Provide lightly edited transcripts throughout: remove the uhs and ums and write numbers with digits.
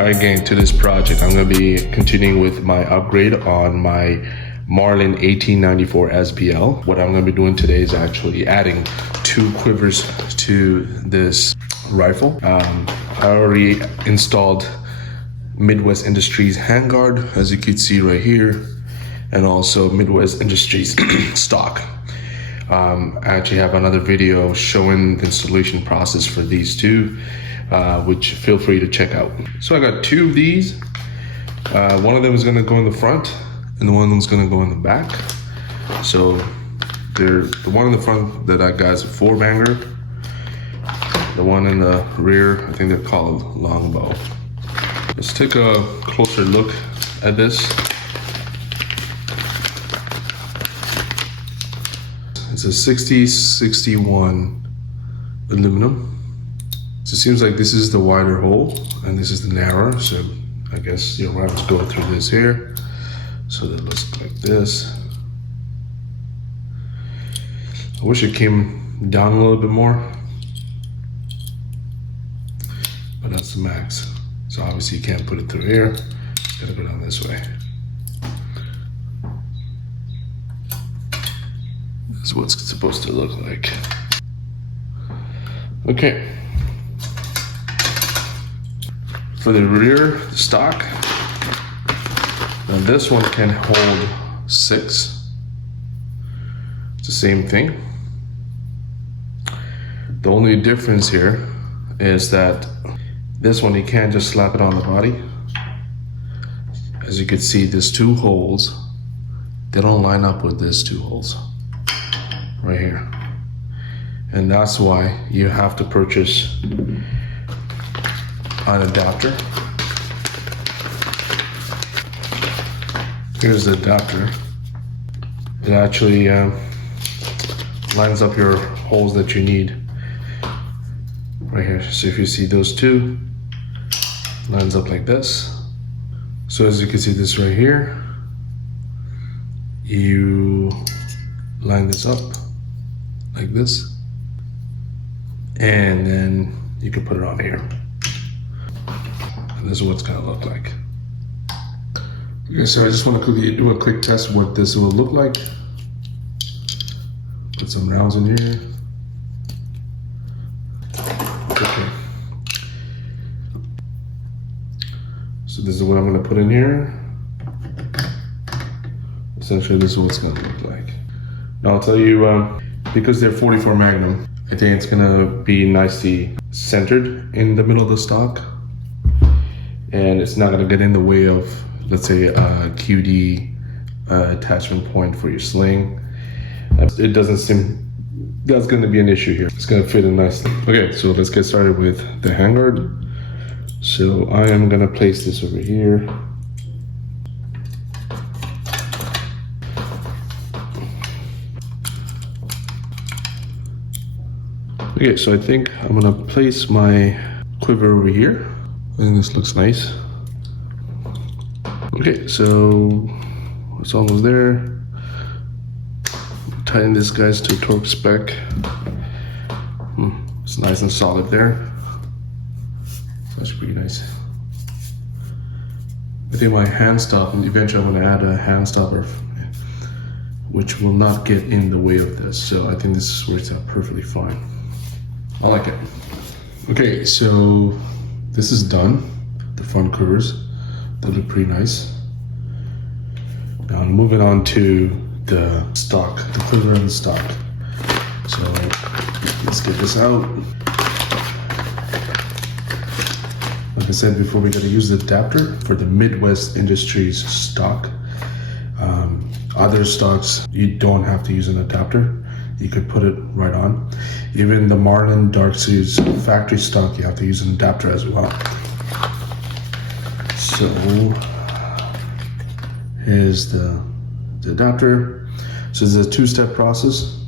Alright gang, to this project I'm going to be continuing with my upgrade on my Marlin 1894 SBL. What I'm going to be doing today is actually adding 2 quivers to this rifle. I already installed Midwest Industries handguard, as you can see right here, and also Midwest Industries stock. I actually have another video showing the installation process for these two, which feel free to check out. So I got 2 of these. One of them is going to go in the front and one of them is going to go in the back. So the one in the front that I got is a 4-banger. The one in the rear, I think they're called Longbow. Let's take a closer look at this. It's a 60-61 aluminum. So it seems like this is the wider hole and this is the narrower. So I guess your rounds go through this here. So that looks like this. I wish it came down a little bit more, but that's the max. So obviously you can't put it through here. It's gotta go down this way. That's what it's supposed to look like. Okay. For the rear, the stock, now this one can hold 6. It's the same thing. The only difference here is that this one, you can't just slap it on the body. As you can see, there's 2 holes. They don't line up with these 2 holes right here. And that's why you have to purchase an adapter. Here's the adapter. It actually lines up your holes that you need right here. So if you see those 2, lines up like this. So as you can see this right here, you line this up like this, and then you can put it on here. And this is what it's gonna look like. Okay, so I just want to quickly do a quick test of what this will look like. Put some rounds in here. Okay. So this is what I'm gonna put in here. Essentially, this is what it's gonna look like. Now I'll tell you, because they're 44 Magnum, I think it's gonna be nicely centered in the middle of the stock. And it's not gonna get in the way of, let's say, a QD attachment point for your sling. It doesn't seem that's gonna be an issue here. It's gonna fit in nicely. Okay, so let's get started with the handguard. So I am gonna place this over here. Okay, so I think I'm gonna place my quiver over here. I think this looks nice. Okay, so it's almost there. Tighten this guys to torque spec. It's nice and solid there. That's pretty nice. I think my hand stop, and eventually I'm gonna add a hand stopper, which will not get in the way of this. So I think this works out perfectly fine. I like it. Okay, so this is done. The front quivers, they look pretty nice. Now I'm moving on to the stock, the quiver and the stock. So let's get this out. Like I said before, we gotta use the adapter for the Midwest Industries stock. Other stocks, you don't have to use an adapter. You could put it right on. Even the Marlin Dark Series factory stock, you have to use an adapter as well. So here's the adapter. So this is a 2-step process.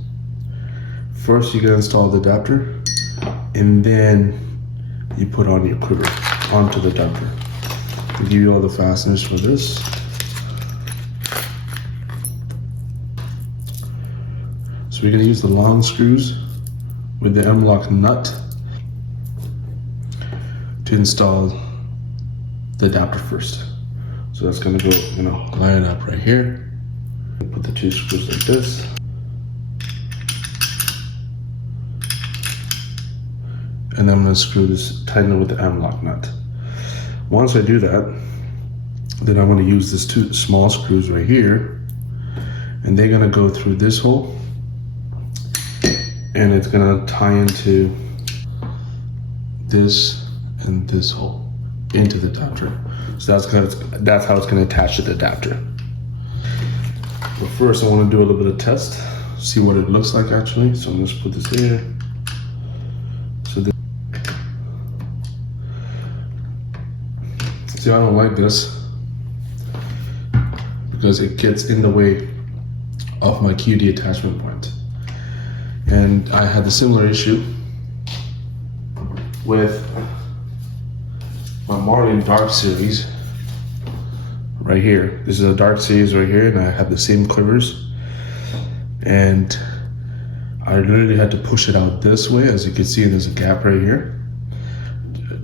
First, you gotta install the adapter, and then you put on your quiver onto the adapter. I'll give you all the fasteners for this. So we're gonna use the long screws with the M-LOK nut to install the adapter first. So that's gonna go, line it up right here. Put the 2 screws like this. And I'm gonna screw this, tighten it with the M-LOK nut. Once I do that, then I'm gonna use these 2 small screws right here, and they're gonna go through this hole, and it's gonna tie into this and this hole into the adapter. So that's how it's gonna attach to the adapter. But first I wanna do a little bit of test, see what it looks like actually. So I'm gonna just put this here. See, I don't like this because it gets in the way of my QD attachment point. And I had a similar issue with my Marlin Dark series right here. This is a Dark series right here, and I have the same quivers. And I literally had to push it out this way. As you can see, there's a gap right here,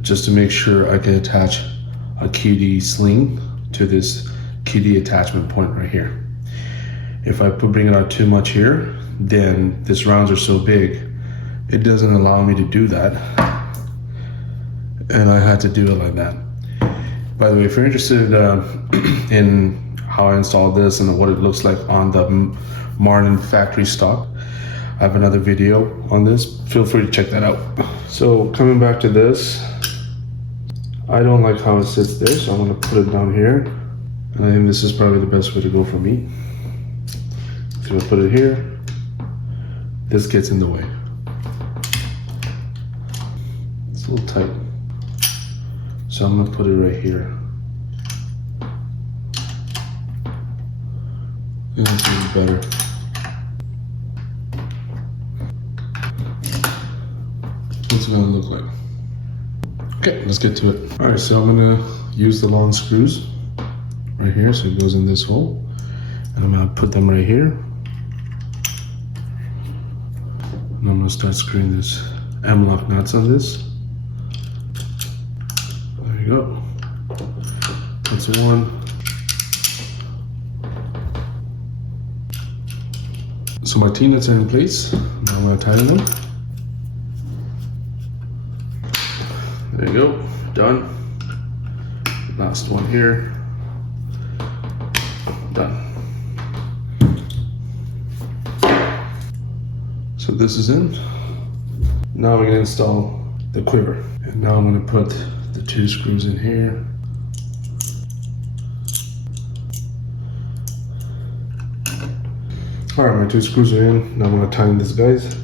just to make sure I can attach a QD sling to this QD attachment point right here. If I bring it out too much here, then these rounds are so big, it doesn't allow me to do that. And I had to do it like that. By the way, if you're interested in how I installed this and what it looks like on the Marlin factory stock, I have another video on this. Feel free to check that out. So coming back to this, I don't like how it sits there, so I'm gonna put it down here. And I think this is probably the best way to go for me. So I put it here. This gets in the way. It's a little tight. So I'm gonna put it right here. Yeah, that's even better. What's it gonna look like? Okay, let's get to it. All right, so I'm gonna use the long screws right here, so it goes in this hole. And I'm gonna put them right here. And I'm gonna start screwing this M-LOK nuts on this. There you go. That's one. So my T-nuts are in place. Now I'm gonna tighten them. There you go, done. Last one here, done. So this is in. Now we're gonna install the quiver. And now I'm gonna put the 2 screws in here. All right, my 2 screws are in. Now I'm gonna tighten this, guys.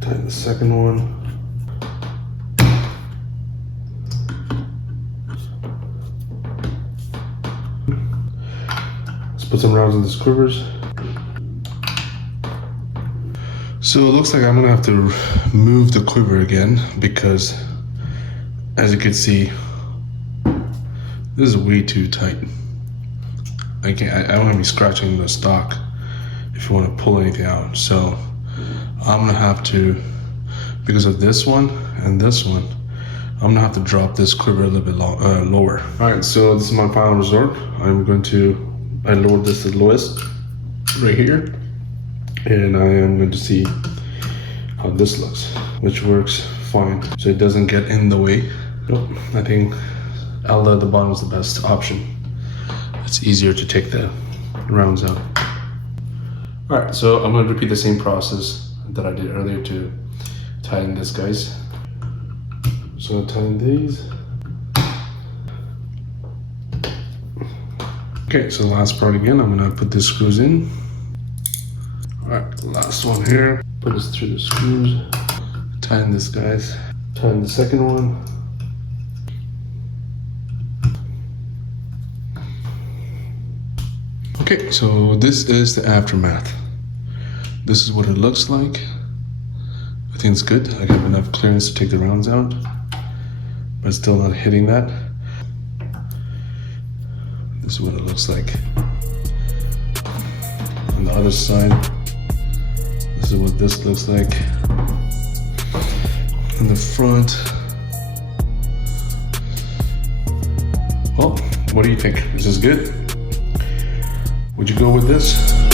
Tighten the second one. Let's put some rounds in these quivers. So it looks like I'm gonna have to move the quiver again because, as you can see, this is way too tight. I don't want to be scratching the stock if you want to pull anything out. So I'm gonna have to, because of this one and this one, I'm gonna have to drop this quiver a little bit lower. All right, so this is my final resort. I lowered this to the lowest right here, and I am going to see how this looks, which works fine. So it doesn't get in the way. Nope, I think L at the bottom is the best option. It's easier to take the rounds out. All right, so I'm gonna repeat the same process that I did earlier to tighten this, guys. So I'll tighten these. Okay, so the last part again, I'm gonna put the screws in. All right, last one here. Put this through the screws. Tighten this, guys. Tighten the second one. Okay, so this is the aftermath. This is what it looks like. I think it's good. I have enough clearance to take the rounds out, but still not hitting that. This is what it looks like. On the other side, this is what this looks like. In the front, What do you think? Is this good? Would you go with this?